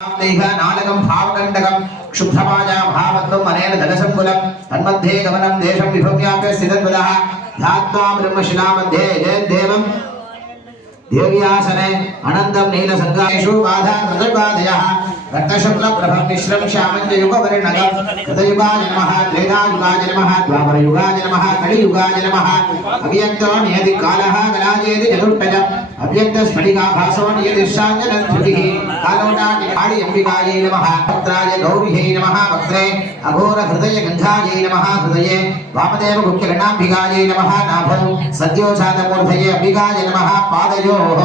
नालकं भावकण्डकं क्षुब्धमाजा भावत्वं अनेन धनसंकुलं तन्मध्ये गमनं देशं विभव्याप्य स्थितद्वदः ध्यात्वा ब्रह्मशिलामध्ये जयदेवं देव्यासने अनन्तं नीलसङ्गायेषु बाधा कृतबाधयः रक्तशुक्लप्रभं मिश्रं श्यामञ्जयुगवर्णकं कृतयुगाय नमः त्रेधायुगाय नमः द्वापरयुगाय नमः कलियुगाय नमः अव्यक्तो नियतिकालः कलाजेति चतुष्टयम् अव्यक्तस्फटिकाभासो नियतिश्चाञ्जनस्फुटिः कालोटानिकाळि अम्बिकायै नमः भक्त्राय गौरियै नमः भक्त्रे अघोरहृदयगन्धायै नमः हृदये वामदेवगुप्तगणाम्बिकायै नमः नाभौ सद्योजातमूर्धये अम्बिकाय नमः पादयोः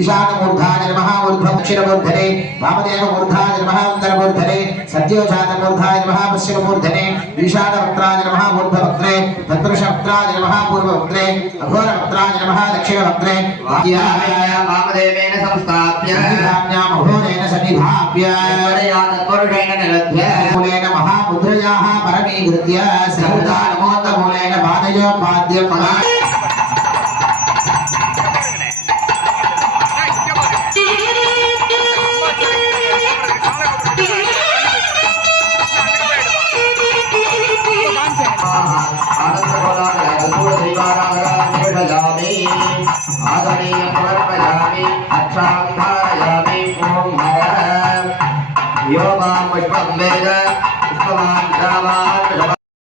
ईशानमूर्धाय नमः ऊर्ध्वदक्षिणमूर्धने वामदेवमूर्धाय नमः उत्तरमूर्धने सद्योजातमूर्धाय नमः पश्चिममूर्धने ईशानवक्त्राय नमः ऊर्ध्ववक्त्रे तत्पुरुषवक्त्राय नमः पूर्ववक्त्रे अघोरवक्त्राय नमः दक्षिणवक्त्रे वामदेवेन संस्थाप्य घोरेण सन्निधाप्य तत्पुरुषेण निरुध्य मूलेन महामुद्रयाः परमीकृत्य सहृदानमोत्तमूलेन पादयोर्पाद्यं